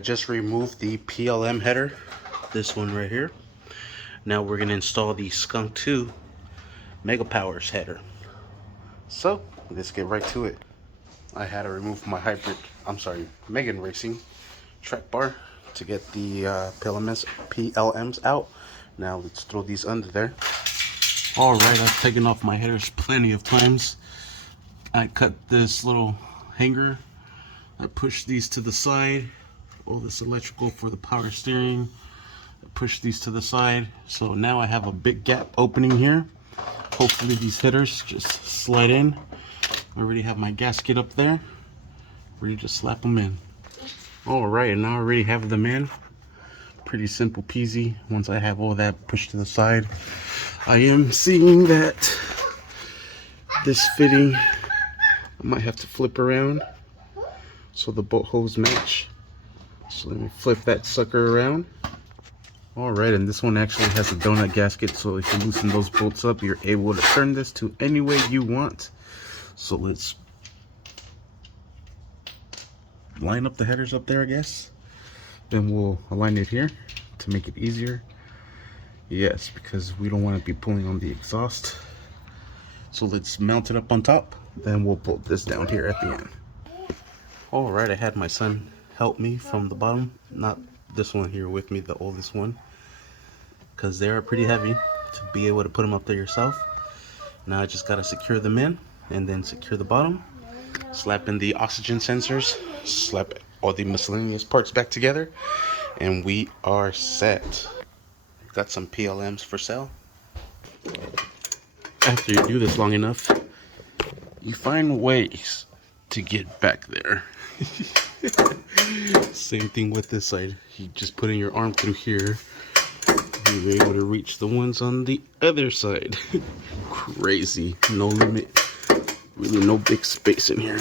just removed the PLM header, this one right here. Now we're gonna install the Skunk2 Mega Powers header. So let's get right to it. I had to remove my Megan Racing track bar to get the PLMs out. Now let's throw these under there. Alright, I've taken off my headers plenty of times. I cut this little hanger. I pushed these to the side. All this electrical for the power steering. I pushed these to the side. So now I have a big gap opening here. Hopefully these headers just slide in. I already have my gasket up there. Ready to slap them in. Alright, and now I already have them in. Pretty simple peasy. Once I have all that pushed to the side, I am seeing that this fitting, I might have to flip around so the bolt hose match. So let me flip that sucker around. Alright, and this one actually has a donut gasket, so if you loosen those bolts up, you're able to turn this to any way you want. So let's line up the headers up there, I guess. Then we'll align it here to make it easier. Yes, because we don't want to be pulling on the exhaust. So let's mount it up on top. Then we'll pull this down here at the end. Alright, I had my son help me from the bottom. Not this one here with me, the oldest one. Because they are pretty heavy to be able to put them up there yourself. Now I just got to secure them in and then secure the bottom. Slap in the oxygen sensors. Slap all the miscellaneous parts back together. And we are set. Got some PLMs for sale. After you do this long enough, you find ways to get back there. Same thing with this side. You just put in your arm through here. You're able to reach the ones on the other side. Crazy. No limit. Really no big space in here.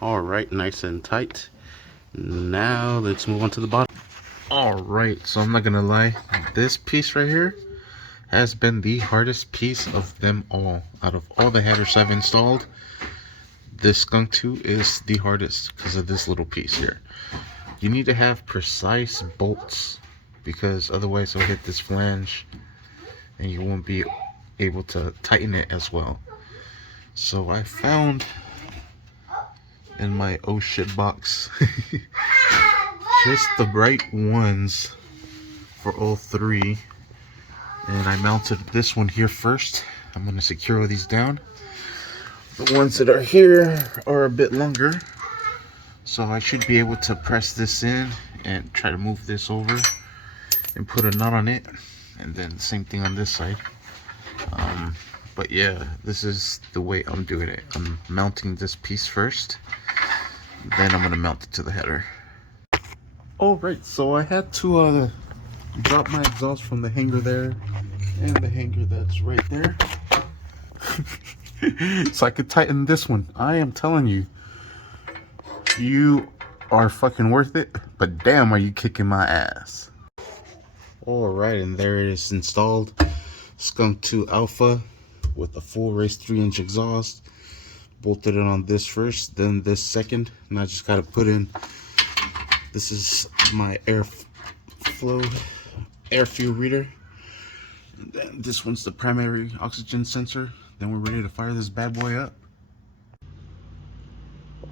Alright, nice and tight. Now let's move on to the bottom. Alright, so I'm not gonna lie, this piece right here has been the hardest piece of them all. Out of all the headers I've installed, this Skunk2 is the hardest because of this little piece here. You need to have precise bolts because otherwise it'll hit this flange and you won't be able to tighten it as well. So I found in my oh shit box just the right ones for all three, and I mounted this one here first. I'm going to secure these down. The ones that are here are a bit longer, so I should be able to press this in and try to move this over and put a nut on it, and then the same thing on this side. But yeah, this is the way I'm doing it. I'm mounting this piece first, then I'm going to mount it to the header. Alright, so I had to drop my exhaust from the hanger there and the hanger that's right there so I could tighten this one. I am telling you, you are fucking worth it, but damn are you kicking my ass. Alright, and there it is installed. Skunk2 Alpha with a full race 3-inch exhaust. Bolted it on this first, then this second, and I just gotta put in, this is my air fuel reader, and then this one's the primary oxygen sensor. Then we're ready to fire this bad boy up.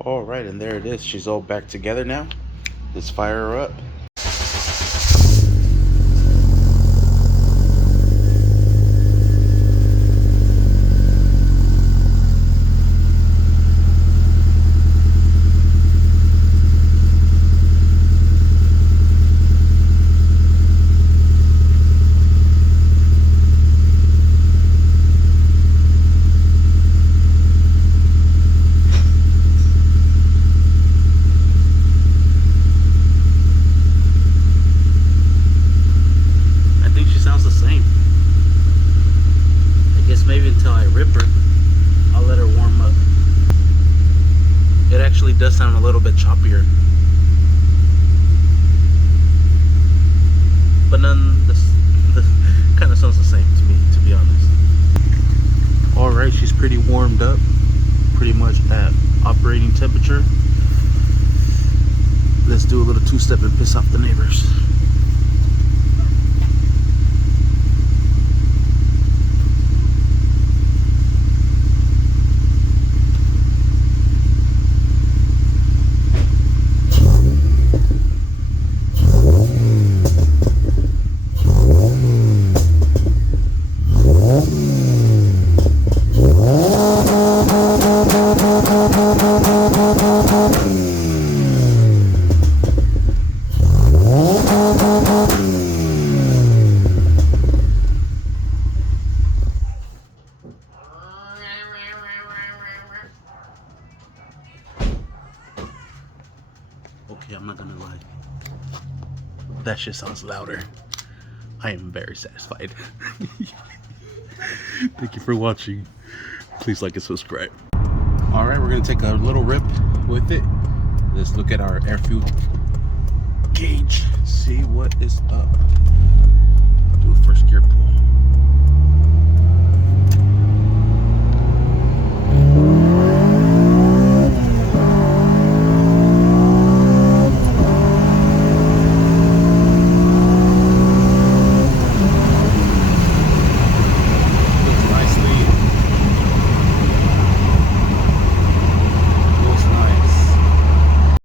Alright, and there it is. She's all back together now. Let's fire her up. Does sound a little bit choppier, but none, this kind of sounds the same to me, to be honest. Alright, she's pretty warmed up, pretty much at operating temperature. two-step and piss off the neighbors. Okay, I'm not gonna lie. That shit sounds louder. I am very satisfied. Thank you for watching. Please like and subscribe. Alright, we're gonna take a little rip with it. Let's look at our air fuel gauge. See what is up. Do a first gear pull.